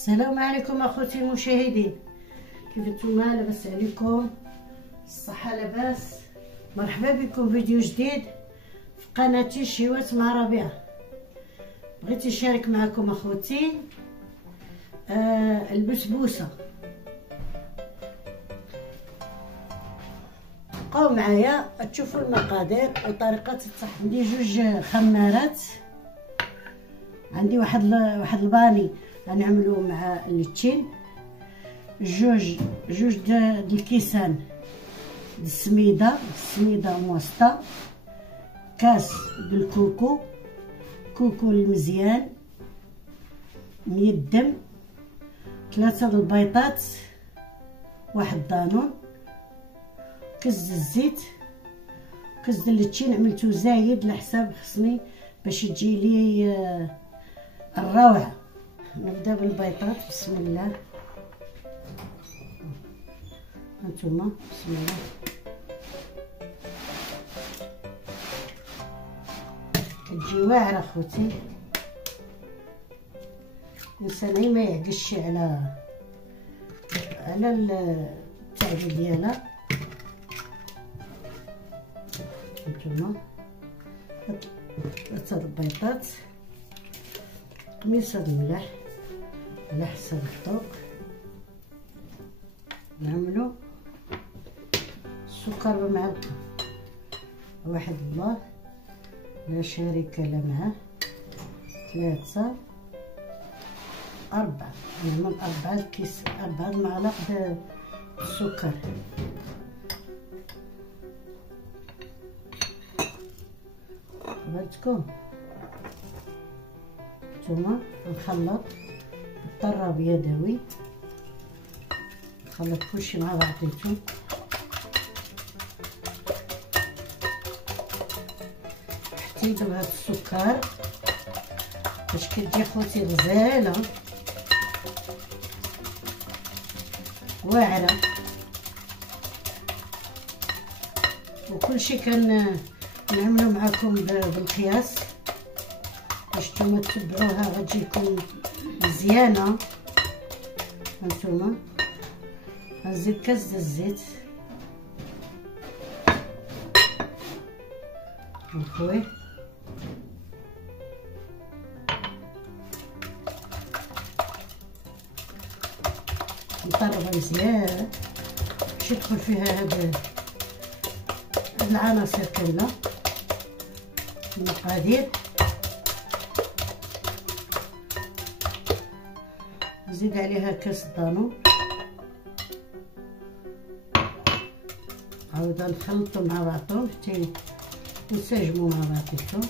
السلام عليكم اخوتي المشاهدين، كيف نتوما؟ لاباس عليكم؟ الصحه لاباس؟ مرحبا بكم فيديو جديد في قناتي شهوات مع ربيعه. بغيت نشارك معكم اخوتي البسبوسه. بقاو معايا تشوفوا المقادير وطريقه الطحن. عندي جوج خمارات، عندي واحد الباني غنعملو مع الليتشين، جوج د الكيسان السميده موسطه، كاس بالكوكو المزيان ميدم، 3 د البيضات، واحد دانون، كز الزيت، كز الليتشين عملتو زايد لحساب خصني باش تجي لي الروعه. نبدا بالبيضات. بسم الله، هانتوما بسم الله. كتجي واعره خوتي، الانسان ما يعقلش على التعبير ديالها. هانتوما 3 البيضات، قميصه الملح على حسب الذوق، نعملو السكر بمعلقه، واحد الله لا شريك له معاه، 3 4 نعمل 4 معالق د السكر. خبرتكم نتوما نخلط بالطراب يدوي، نخلط كلشي مع بعضيتو. حطيتو هاد السكر باش كتجي خوتي غزاله واعره، وكلشي كنعملو معاكم بالقياس باش نتوما تتبعوها غتجيكم مزيانه. هانتوما غنزيد كاس د الزيت نخويه، نطربها مزيان باش يدخل فيها هاد العناصر كامله. المقادير نزيد عليها كاس دانون، عاود نخلطو مع بعضهم حتى ينسجموا مع بعضهم.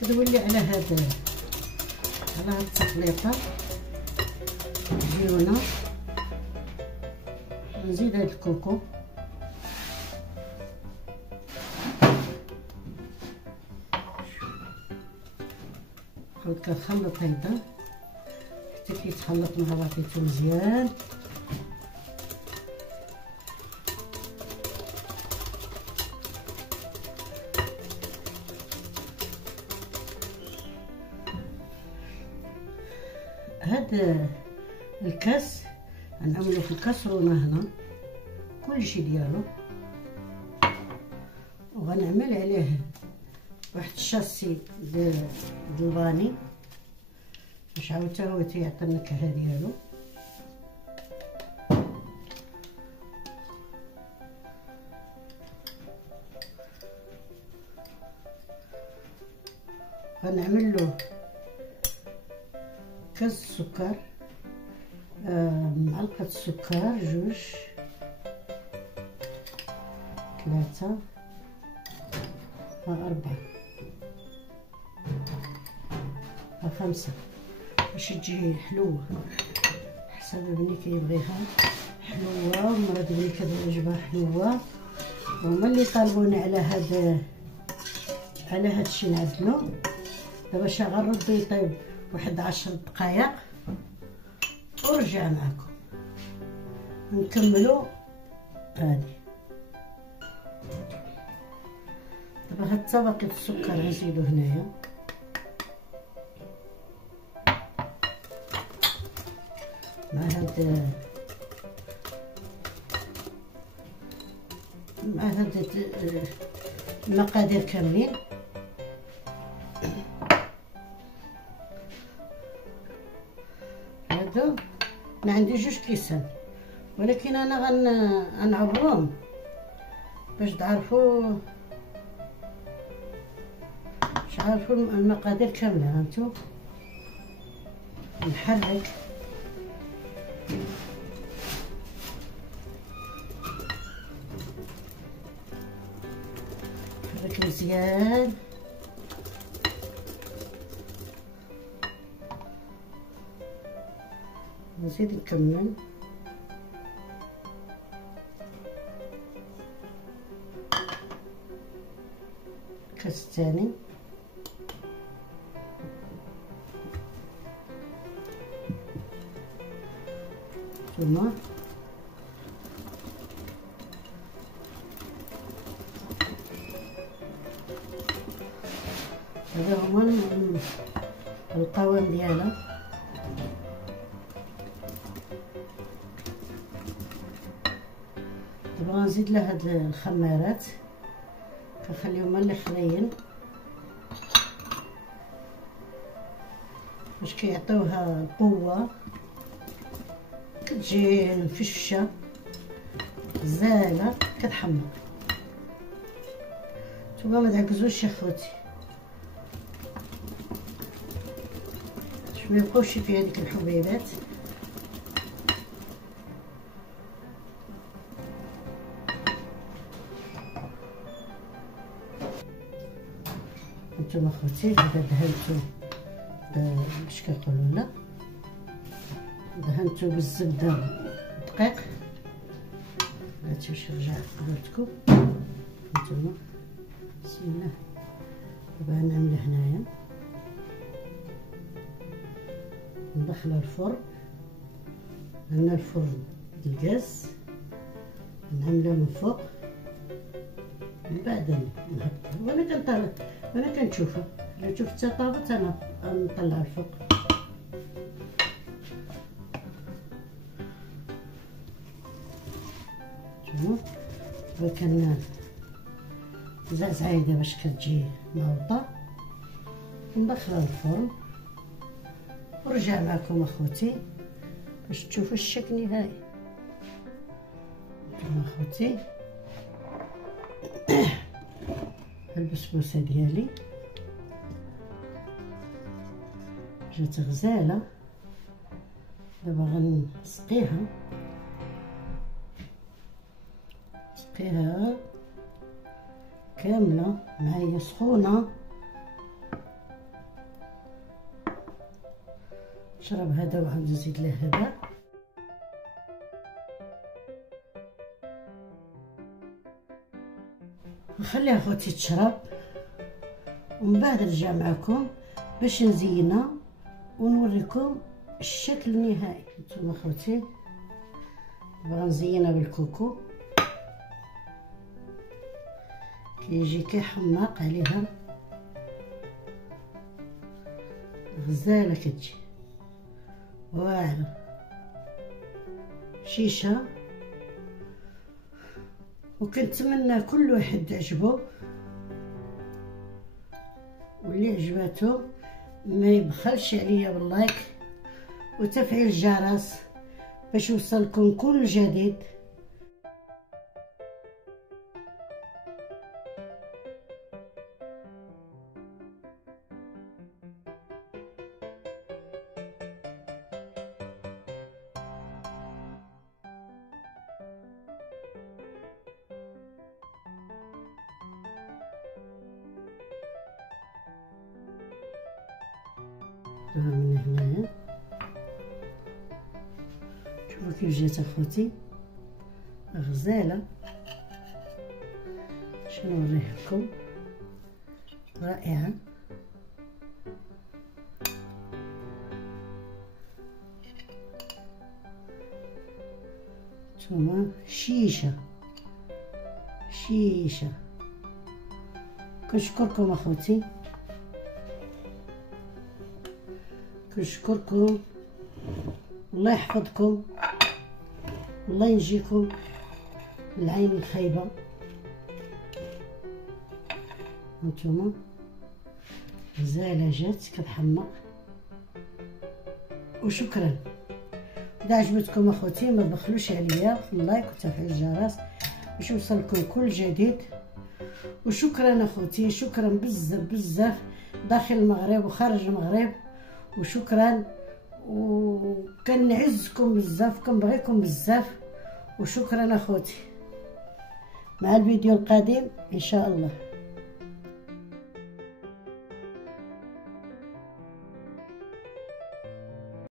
كتولي على هاد التخليطه مزيونه. نزيد هاد الكوكو، عاود كنخلط هيدا حتى كيتخلط مع بعضيتو مزيان. هاد الكاس غنعملو في الكاسرونه هنا كلشي ديالو، وغنعمل عليه واحد الشاسي د الباني باش عاود حتى هو تيعطي النكهه ديالو. غنعمل له كاس السكر، معلقه السكر، 2 3 4 5 باش تجي حلوه حسب بني كيبغيها حلوه، ومرات بني كتعجبها حلوه. هما اللي طالبونا على هادشي نعدلو. دابا شغنردو يطيب واحد 10 دقائق ورجع معكم نكملو. هادي دابا هاد الطبقة السكر غنزيدو هنايا، مع هاد المقادير كاملين. هادو انا عندي 2 كيسان، ولكن انا غنعبرهم باش تعرفوا المقادير كامله. هانتو نحرك مزيان، نزيد نكمل. الكاس الثاني، ثم هذا هو القوام ديالها. دابا غنزيد لها هاد الخمارات، كنخليهم اللي خليين باش كيعطيوها القوه، كتجي مفشفشه غزاله كتحمر. نتوما ما تعكزوش يا خوتي باش ما يبقاوش فيها ديك الحبيبات. نتوما خوتي هذا دهنتو باش كيقولوا لا، دهنتو بالزبده والدقيق. هاتي باش نرجع لكم نتوما. بسم الله. دابا نعمل هنايا ندخل الفرن، عندنا الفرن الغاز، نعملو من فوق، من بعد نهبطو. وانا كنشوفها، الا شفتها طابت انا نطلع الفوق. شوفوا دابا زعزعيده باش كتجي مغوطه، ندخلها للفرن ونرجع معكم اخوتي باش تشوفوا الشكل النهائي. نتوما اخوتي البسبوسه ديالي جات غزاله. دابا غنسقيها كامله معايا سخونه. نشرب هذا وعاود نزيد له هذا. نخليها خوتي تشرب ومن بعد نرجع معكم باش نزينها ونوريكم الشكل النهائي. نتوما خوتي دابا غنزينها بالكوكو، كيجي كيحماق عليها غزاله، كتجي واعره شيشه. وكنتمنى كل واحد عجبو واللي عجباتو ما يبخلش عليا باللايك وتفعيل الجرس باش يوصلكم كل جديد. من هنايا شوفوا كيف جات اخوتي غزاله. شنو نوريه لكم، رائعه. نتوما شيشه كنشكركم اخوتي، كنشكركم. الله يحفظكم، الله ينجيكم من العين الخايبه. هانتوما غزاله جات كتحمق. وشكرا. اذا عجبتكم اخوتي ما تبخلوش عليا في اللايك وتفعيل الجرس باش يوصلكم كل جديد. وشكرا اخوتي، شكرا بزاف بزاف داخل المغرب وخارج المغرب. وشكرا، وكنعزكم بزاف، كنبغيكم بزاف. وشكرا اخوتي، مع الفيديو القادم ان شاء الله.